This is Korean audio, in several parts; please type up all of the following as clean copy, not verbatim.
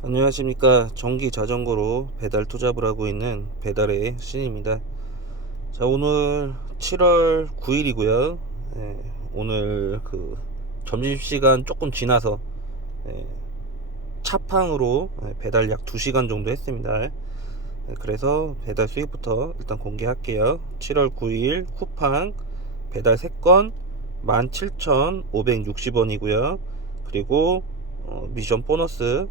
안녕하십니까. 전기 자전거로 배달 투잡을 하고 있는 배달의 신입니다. 자, 오늘 7월 9일이고요. 오늘 점심시간 조금 지나서 예, 차팡으로 배달 약 2시간 정도 했습니다. 그래서 배달 수익부터 일단 공개할게요. 7월 9일 쿠팡 배달 3건 17,560원이고요. 그리고 미션 보너스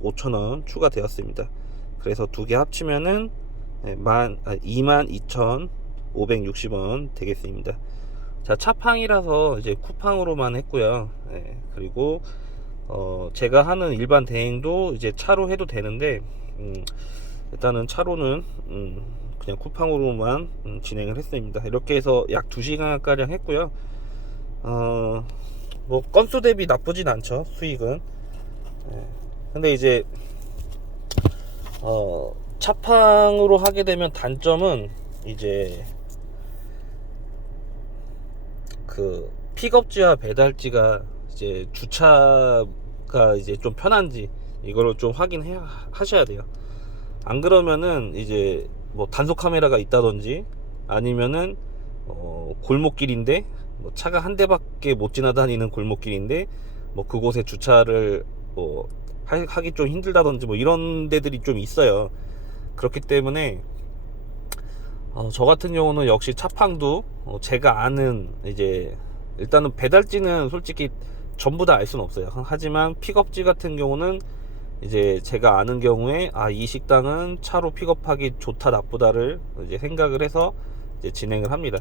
5,000원 추가되었습니다. 그래서 두 개 합치면은 22,560원 되겠습니다. 자, 차팡이라서 이제 쿠팡으로만 했고요. 그리고 제가 하는 일반 대행도 이제 차로 해도 되는데 일단은 차로는 그냥 쿠팡으로만 진행을 했습니다. 이렇게 해서 약 2시간 가량 했고요. 뭐 건수 대비 나쁘진 않죠, 수익은. 근데 이제 차팡으로 하게 되면 단점은 이제 그 픽업지와 배달지가 이제 주차가 이제 좀 편한지 이거를 좀 확인해 하셔야 돼요. 안 그러면은 이제 뭐 단속 카메라가 있다든지 아니면은 골목길인데 뭐 차가 한 대밖에 못 지나다니는 골목길인데 뭐 그곳에 주차를 뭐 하기 좀 힘들다든지 뭐 이런 데들이 좀 있어요. 그렇기 때문에 저 같은 경우는 역시 차팡도 제가 아는 이제 일단은 배달지는 솔직히 전부 다 알 수는 없어요. 하지만 픽업지 같은 경우는 이제 제가 아는 경우에 이 식당은 차로 픽업하기 좋다 나쁘다를 이제 생각을 해서 이제 진행을 합니다.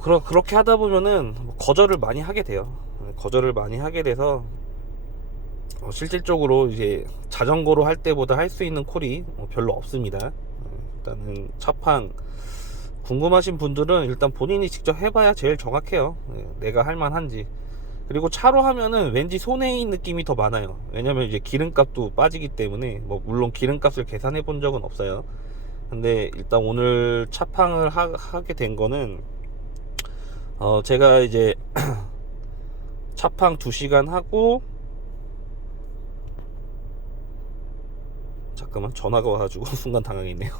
그렇게 하다 보면은 거절을 많이 하게 돼요. 거절을 많이 하게 돼서 실질적으로 이제 자전거로 할 때보다 할 수 있는 콜이 별로 없습니다. 일단은 차팡 궁금하신 분들은 일단 본인이 직접 해봐야 제일 정확해요. 내가 할 만한지. 그리고 차로 하면은 왠지 손해인 느낌이 더 많아요. 왜냐면 이제 기름값도 빠지기 때문에 뭐 물론 기름값을 계산해 본 적은 없어요. 근데 일단 오늘 차팡을 하게 된 거는 제가 이제 차팡 2시간 하고 잠깐만 전화가 와가지고 순간 당황했네요.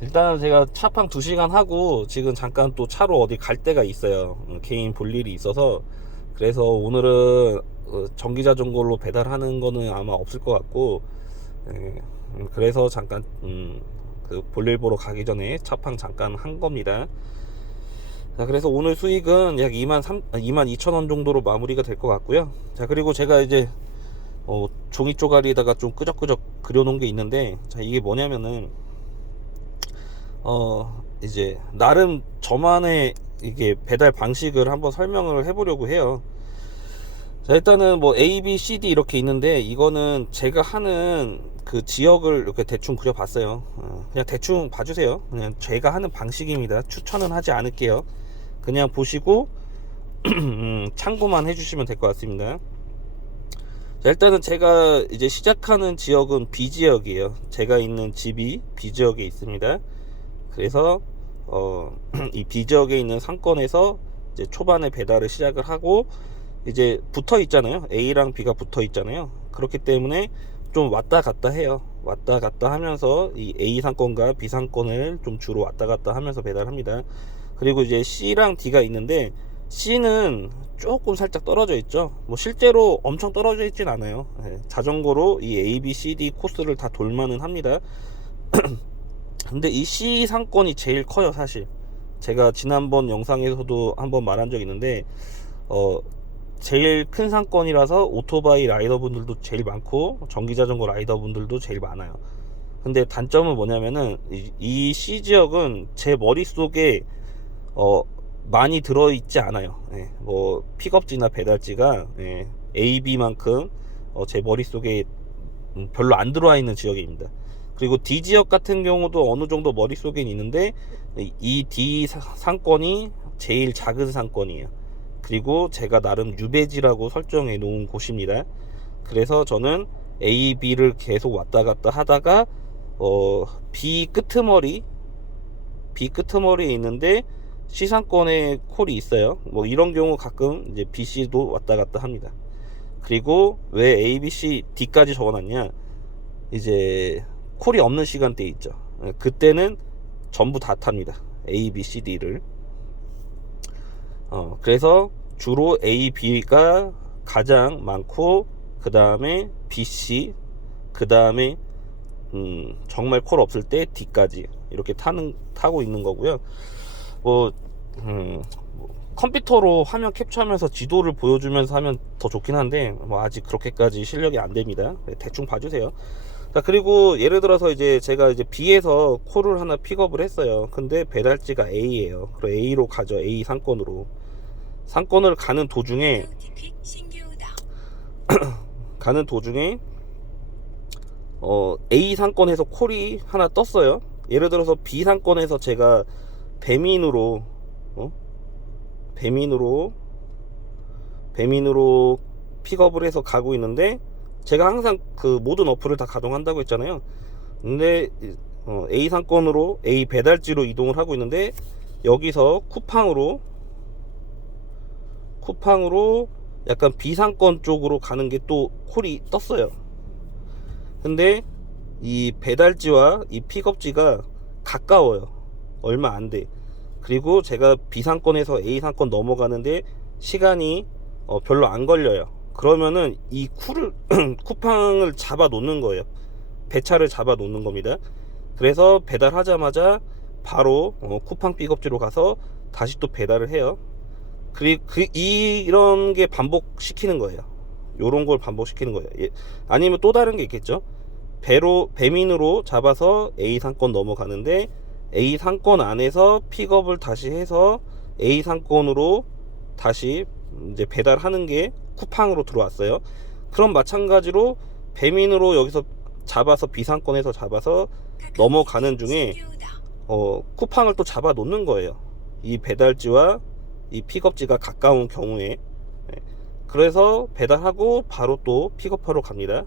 일단은 제가 차팡 2시간 하고 지금 잠깐 또 차로 어디 갈 데가 있어요. 개인 볼 일이 있어서. 그래서 오늘은 전기자전거로 배달하는 거는 아마 없을 것 같고, 그래서 잠깐 그 볼일 보러 가기 전에 차팡 잠깐 한 겁니다. 자, 그래서 오늘 수익은 약 22,000원 정도로 마무리가 될 것 같고요. 자, 그리고 제가 이제 종이 쪼가리에다가 좀 끄적끄적 그려놓은 게 있는데, 자, 이게 뭐냐면은 이제 나름 저만의 이게 배달 방식을 한번 설명을 해보려고 해요. 자, 일단은 뭐 A, B, C, D 이렇게 있는데 이거는 제가 하는 그 지역을 이렇게 대충 그려봤어요. 그냥 대충 봐주세요. 그냥 제가 하는 방식입니다. 추천은 하지 않을게요. 그냥 보시고 참고만 해주시면 될 것 같습니다. 자, 일단은 제가 이제 시작하는 지역은 B 지역이에요. 제가 있는 집이 B 지역에 있습니다. 그래서 이 B 지역에 있는 상권에서 이제 초반에 배달을 시작을 하고 이제 붙어 있잖아요. A랑 B가 붙어 있잖아요. 그렇기 때문에 좀 왔다 갔다 해요. 왔다 갔다 하면서 이 A 상권과 B 상권을 좀 주로 왔다 갔다 하면서 배달합니다. 그리고 이제 C랑 D가 있는데 C는 조금 살짝 떨어져 있죠. 뭐 실제로 엄청 떨어져 있진 않아요. 자전거로 이 A, B, C, D 코스를 다 돌만은 합니다. 근데 이 C 상권이 제일 커요, 사실. 제가 지난번 영상에서도 한번 말한 적 있는데 제일 큰 상권이라서 오토바이 라이더 분들도 제일 많고 전기자전거 라이더 분들도 제일 많아요. 근데 단점은 뭐냐면은 이 C 지역은 제 머릿속에 많이 들어있지 않아요. 뭐 픽업지나 배달지가 A, B만큼 제 머릿속에 별로 안 들어와 있는 지역입니다. 그리고 D 지역 같은 경우도 어느 정도 머릿속에 있는데 이 D 상권이 제일 작은 상권이에요. 그리고 제가 나름 유배지라고 설정해 놓은 곳입니다. 그래서 저는 A, B를 계속 왔다 갔다 하다가 B 끄트머리에 있는데 C 상권에 콜이 있어요. 뭐 이런 경우 가끔 이제 B, C도 왔다 갔다 합니다. 그리고 왜 A, B, C, D까지 적어놨냐, 이제 콜이 없는 시간대 있죠. 그때는 전부 다 탑니다. A, B, C, D를. 그래서 주로 A, B가 가장 많고, 그 다음에 B, C, 그 다음에 정말 콜 없을 때 D까지 이렇게 타고 있는 거고요. 뭐 컴퓨터로 화면 캡처하면서 지도를 보여주면서 하면 더 좋긴 한데, 뭐 아직 그렇게까지 실력이 안 됩니다. 대충 봐주세요. 자, 그리고 예를 들어서 이제 제가 이제 B에서 콜을 하나 픽업을 했어요. 근데 배달지가 A예요. 그럼 A로 가죠. A 상권으로. 상권을 가는 도중에 A 상권에서 콜이 하나 떴어요. 예를 들어서 B 상권에서 제가 배민으로 픽업을 해서 가고 있는데, 제가 항상 그 모든 어플을 다 가동한다고 했잖아요. 근데 A 상권으로 A 배달지로 이동을 하고 있는데, 여기서 쿠팡으로 약간 B 상권 쪽으로 가는 게 또 콜이 떴어요. 근데 이 배달지와 이 픽업지가 가까워요. 얼마 안 돼. 그리고 제가 B 상권에서 A 상권 넘어가는데 시간이 별로 안 걸려요. 그러면은 이 쿠팡을 잡아 놓는 거예요. 배차를 잡아 놓는 겁니다. 그래서 배달하자마자 바로 쿠팡 픽업지로 가서 다시 또 배달을 해요. 이런 게 반복시키는 거예요. 요런 걸 반복시키는 거예요. 아니면 또 다른 게 있겠죠. 배민으로 잡아서 A 상권 넘어가는데, A 상권 안에서 픽업을 다시 해서 A 상권으로 다시 이제 배달하는 게 쿠팡으로 들어왔어요. 그럼 마찬가지로 배민으로 여기서 잡아서 B 상권에서 잡아서 넘어가는 중에 쿠팡을 또 잡아 놓는 거예요. 이 배달지와 이 픽업지가 가까운 경우에. 그래서 배달하고 바로 또 픽업하러 갑니다.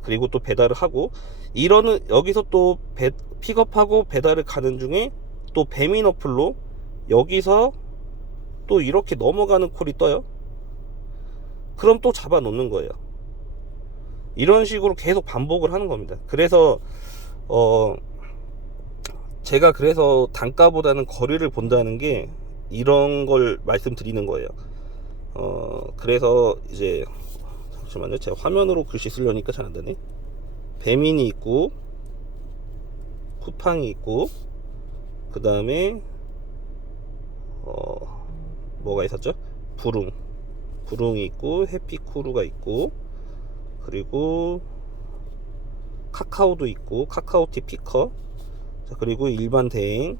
그리고 또 배달을 하고, 여기서 또 픽업하고 배달을 가는 중에 또 배민 어플로 여기서 또 이렇게 넘어가는 콜이 떠요. 그럼 또 잡아 놓는 거예요. 이런 식으로 계속 반복을 하는 겁니다. 그래서 제가 그래서 단가보다는 거리를 본다는 게 이런 걸 말씀드리는 거예요. 그래서 이제 잠시만요. 제가 화면으로 글씨 쓰려니까 잘 안되네. 배민이 있고 쿠팡이 있고, 그 다음에 뭐가 있었죠? 부릉이 있고, 해피쿠루가 있고, 그리고 카카오도 있고, 카카오티 피커, 자, 그리고 일반 대행,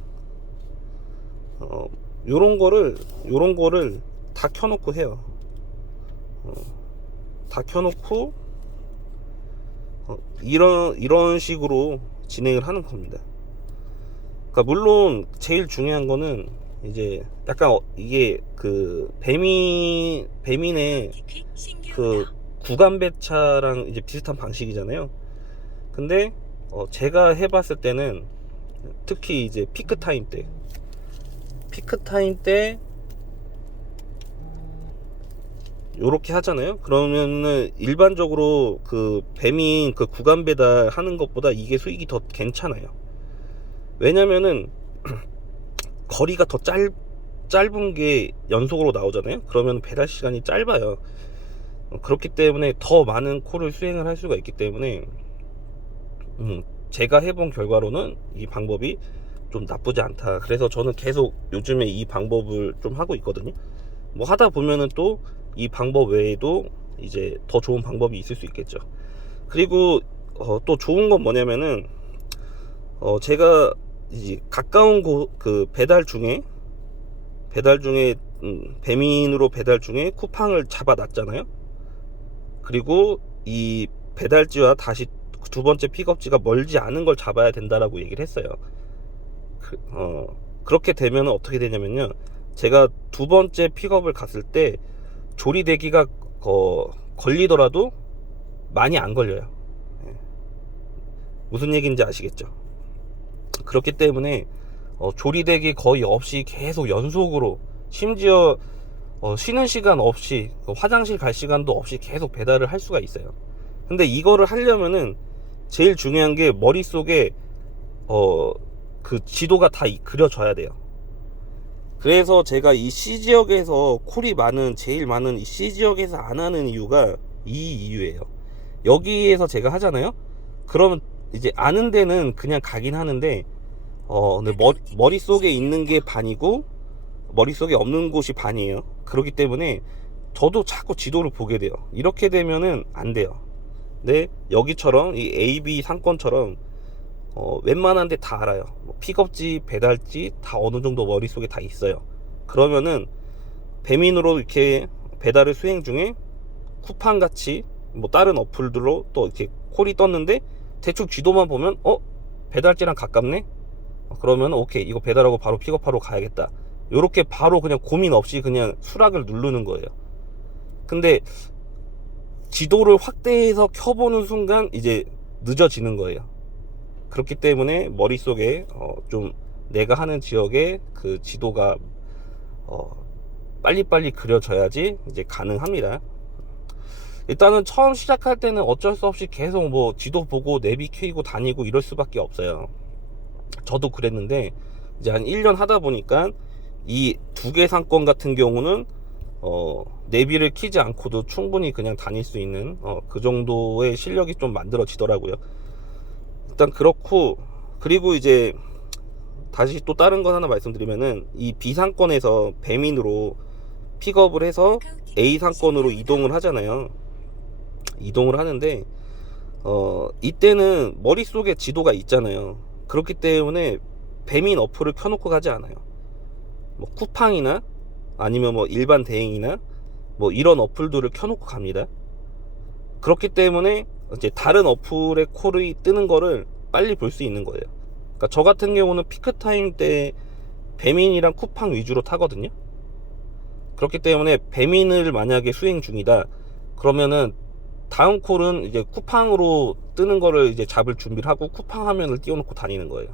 요런 거를 다 켜놓고 해요. 다 켜놓고 이런 식으로 진행을 하는 겁니다. 그러니까 물론 제일 중요한 거는 이제 약간 이게 그 배민의 그 구간 배차랑 이제 비슷한 방식이잖아요. 근데 제가 해봤을 때는 특히 이제 피크 타임 때 요렇게 하잖아요. 그러면은 일반적으로 그 배민 그 구간 배달 하는 것보다 이게 수익이 더 괜찮아요. 왜냐면은 거리가 더 짧은 게 연속으로 나오잖아요. 그러면 배달 시간이 짧아요. 그렇기 때문에 더 많은 콜을 수행을 할 수가 있기 때문에 제가 해본 결과로는 이 방법이 좀 나쁘지 않다. 그래서 저는 계속 요즘에 이 방법을 좀 하고 있거든요. 뭐 하다 보면은 또 이 방법 외에도 이제 더 좋은 방법이 있을 수 있겠죠. 그리고 또 좋은 건 뭐냐면은 제가 이제 가까운 그 배달 중에 배민으로 배달 중에 쿠팡을 잡아 놨잖아요. 그리고 이 배달지와 다시 두 번째 픽업지가 멀지 않은 걸 잡아야 된다라고 얘기를 했어요. 그렇게 되면 어떻게 되냐면요, 제가 두 번째 픽업을 갔을 때 조리대기가 걸리더라도 많이 안 걸려요. 무슨 얘기인지 아시겠죠? 그렇기 때문에 조리대기 거의 없이 계속 연속으로, 심지어 쉬는 시간 없이 화장실 갈 시간도 없이 계속 배달을 할 수가 있어요. 근데 이거를 하려면은 제일 중요한 게 머릿속에 그 지도가 다 그려져야 돼요. 그래서 제가 이 C지역에서 콜이 제일 많은 이 C지역에서 안 하는 이유가 이 이유예요. 여기에서 제가 하잖아요. 그러면 이제 아는 데는 그냥 가긴 하는데 근데 머릿속에 있는 게 반이고 머릿속에 없는 곳이 반이에요. 그렇기 때문에 저도 자꾸 지도를 보게 돼요. 이렇게 되면은 안 돼요. 근데 여기처럼 이 AB 상권처럼 웬만한 데 다 알아요. 뭐 픽업지, 배달지 다 어느 정도 머릿속에 다 있어요. 그러면은 배민으로 이렇게 배달을 수행 중에 쿠팡같이 뭐 다른 어플들로 또 이렇게 콜이 떴는데 대충 지도만 보면 배달지랑 가깝네? 그러면 오케이, 이거 배달하고 바로 픽업하러 가야겠다. 요렇게 바로 그냥 고민 없이 그냥 수락을 누르는 거예요. 근데 지도를 확대해서 켜보는 순간 이제 늦어지는 거예요. 그렇기 때문에 머릿속에 좀 내가 하는 지역의 그 지도가 빨리빨리 그려져야지 이제 가능합니다. 일단은 처음 시작할 때는 어쩔 수 없이 계속 뭐 지도 보고 내비 켜고 다니고 이럴 수밖에 없어요. 저도 그랬는데 이제 한 1년 하다 보니까 이 두 개 상권 같은 경우는 내비를 켜지 않고도 충분히 그냥 다닐 수 있는 그 정도의 실력이 좀 만들어지더라고요. 일단 그렇고, 그리고 이제 다시 또 다른 거 하나 말씀드리면은 이 B 상권에서 배민으로 픽업을 해서 A 상권으로 이동을 하잖아요. 이동을 하는데 이때는 머릿속에 지도가 있잖아요. 그렇기 때문에 배민 어플을 켜놓고 가지 않아요. 뭐 쿠팡이나 아니면 뭐 일반 대행이나 뭐 이런 어플들을 켜놓고 갑니다. 그렇기 때문에 이제 다른 어플의 콜이 뜨는 거를 빨리 볼 수 있는 거예요. 그러니까 저 같은 경우는 피크타임 때 배민이랑 쿠팡 위주로 타거든요. 그렇기 때문에 배민을 만약에 수행 중이다 그러면은 다음 콜은 이제 쿠팡으로 뜨는 거를 이제 잡을 준비를 하고 쿠팡 화면을 띄워놓고 다니는 거예요.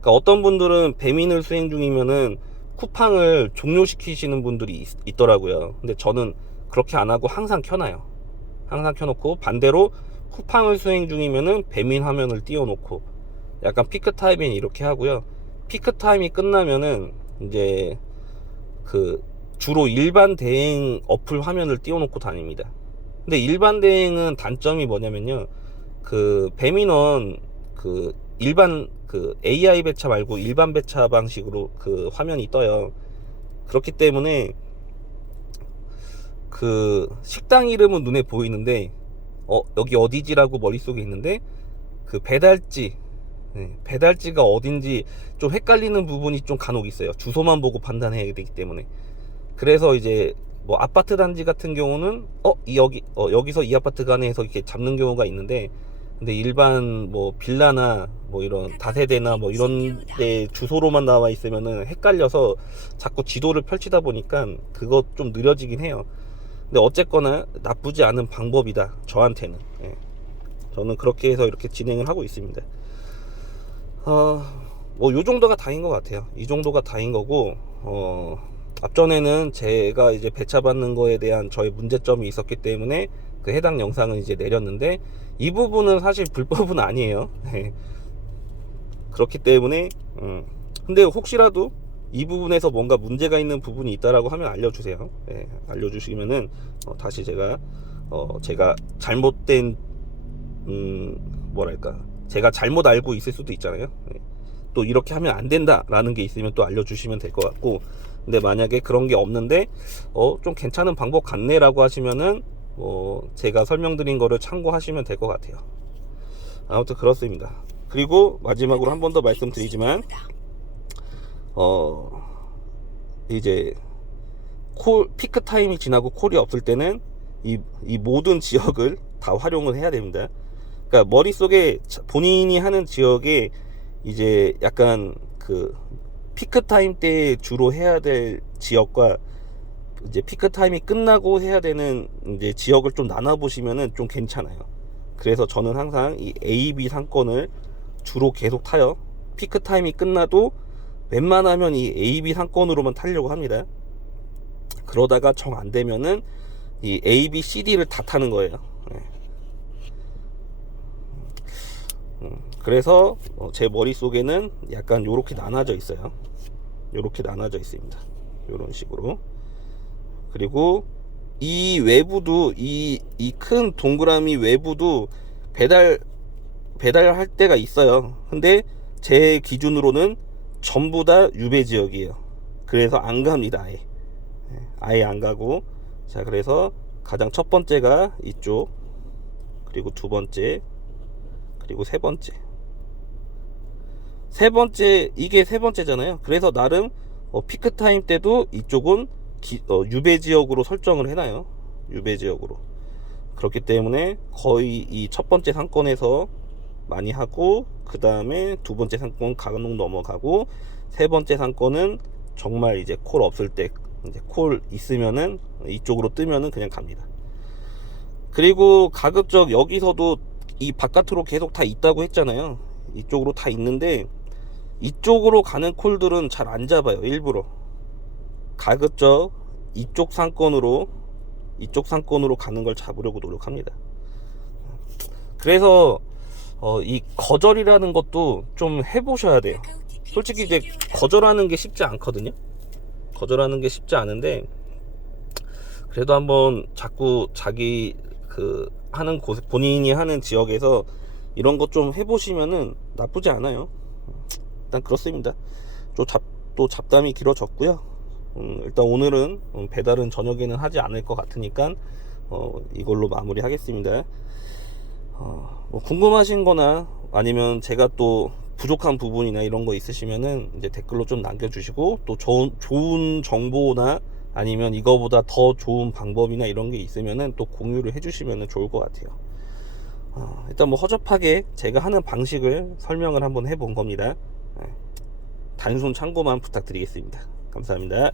그러니까 어떤 분들은 배민을 수행 중이면은 쿠팡을 종료시키시는 분들이 있더라고요. 근데 저는 그렇게 안 하고 항상 켜놔요. 항상 켜놓고 반대로 쿠팡을 수행 중이면은 배민 화면을 띄워놓고 약간 피크 타임엔 이렇게 하고요. 피크 타임이 끝나면은 이제 그 주로 일반 대행 어플 화면을 띄워놓고 다닙니다. 근데 일반 대행은 단점이 뭐냐면요, 그 배민원 그 일반 그 AI 배차 말고 일반 배차 방식으로 그 화면이 떠요. 그렇기 때문에 그 식당 이름은 눈에 보이는데 여기 어디지라고 머릿속에 있는데 그 배달지가 어딘지 좀 헷갈리는 부분이 좀 간혹 있어요. 주소만 보고 판단해야 되기 때문에. 그래서 이제 뭐 아파트 단지 같은 경우는 여기서 이 아파트 가네 해서 이렇게 잡는 경우가 있는데, 근데 일반 뭐 빌라나 뭐 이런 다세대나 뭐 이런 데 주소로만 나와 있으면은 헷갈려서 자꾸 지도를 펼치다 보니까 그거 좀 느려지긴 해요. 근데 어쨌거나 나쁘지 않은 방법이다, 저한테는. 예. 저는 그렇게 해서 이렇게 진행을 하고 있습니다. 뭐 요 정도가 다인 것 같아요. 이 정도가 다인 거고, 앞전에는 제가 이제 배차 받는 거에 대한 저의 문제점이 있었기 때문에 그 해당 영상을 이제 내렸는데, 이 부분은 사실 불법은 아니에요. 그렇기 때문에 근데 혹시라도 이 부분에서 뭔가 문제가 있는 부분이 있다라고 하면 알려주세요. 알려주시면은 다시 제가 잘못된 뭐랄까, 제가 잘못 알고 있을 수도 있잖아요. 또 이렇게 하면 안 된다라는 게 있으면 또 알려주시면 될 것 같고, 근데 만약에 그런 게 없는데 좀 괜찮은 방법 같네라고 하시면은 제가 설명드린 거를 참고하시면 될 것 같아요. 아무튼 그렇습니다. 그리고 마지막으로 한 번 더 말씀드리지만 이제 피크 타임이 지나고 콜이 없을 때는 이 모든 지역을 다 활용을 해야 됩니다. 그러니까 머릿속에 본인이 하는 지역에 이제 약간 그 피크 타임 때 주로 해야 될 지역과 이제 피크 타임이 끝나고 해야 되는 이제 지역을 좀 나눠 보시면은 좀 괜찮아요. 그래서 저는 항상 이 A, B 상권을 주로 계속 타요. 피크 타임이 끝나도 웬만하면 이 A, B 상권으로만 타려고 합니다. 그러다가 정 안 되면은 이 A, B, C, D를 다 타는 거예요. 네. 그래서 제 머릿속에는 약간 요렇게 나눠져 있어요. 요렇게 나눠져 있습니다. 요런 식으로. 그리고 이 외부도 이 큰 동그라미 외부도 배달할 때가 있어요. 근데 제 기준으로는 전부 다 유배 지역이에요. 그래서 안 갑니다. 아예 안 가고. 자, 그래서 가장 첫 번째가 이쪽, 그리고 두 번째, 그리고 세 번째. 이게 세 번째잖아요. 그래서 나름 피크 타임 때도 이쪽은 유배 지역으로 설정을 해놔요. 유배 지역으로. 그렇기 때문에 거의 이 첫 번째 상권에서 많이 하고, 그 다음에 두 번째 상권 간혹 넘어가고, 세 번째 상권은 정말 이제 콜 없을 때, 이제 콜 있으면은 이쪽으로 뜨면은 그냥 갑니다. 그리고 가급적 여기서도 이 바깥으로 계속 다 있다고 했잖아요. 이쪽으로 다 있는데 이쪽으로 가는 콜들은 잘 안 잡아요. 일부러 가급적 이쪽 상권으로 가는 걸 잡으려고 노력합니다. 그래서 이 거절이라는 것도 좀 해보셔야 돼요. 솔직히 이제 거절하는 게 쉽지 않거든요. 거절하는 게 쉽지 않은데, 그래도 한번 자꾸 자기 하는 곳, 본인이 하는 지역에서 이런 것 좀 해보시면은 나쁘지 않아요. 일단 그렇습니다. 또 잡담이 길어졌고요. 일단 오늘은 배달은 저녁에는 하지 않을 것 같으니까 이걸로 마무리 하겠습니다. 뭐 궁금하신 거나 아니면 제가 또 부족한 부분이나 이런 거 있으시면은 이제 댓글로 좀 남겨주시고, 또 좋은 정보나 아니면 이거보다 더 좋은 방법이나 이런 게 있으면은 또 공유를 해주시면은 좋을 것 같아요. 일단 뭐 허접하게 제가 하는 방식을 설명을 한번 해본 겁니다. 단순 참고만 부탁드리겠습니다. 감사합니다.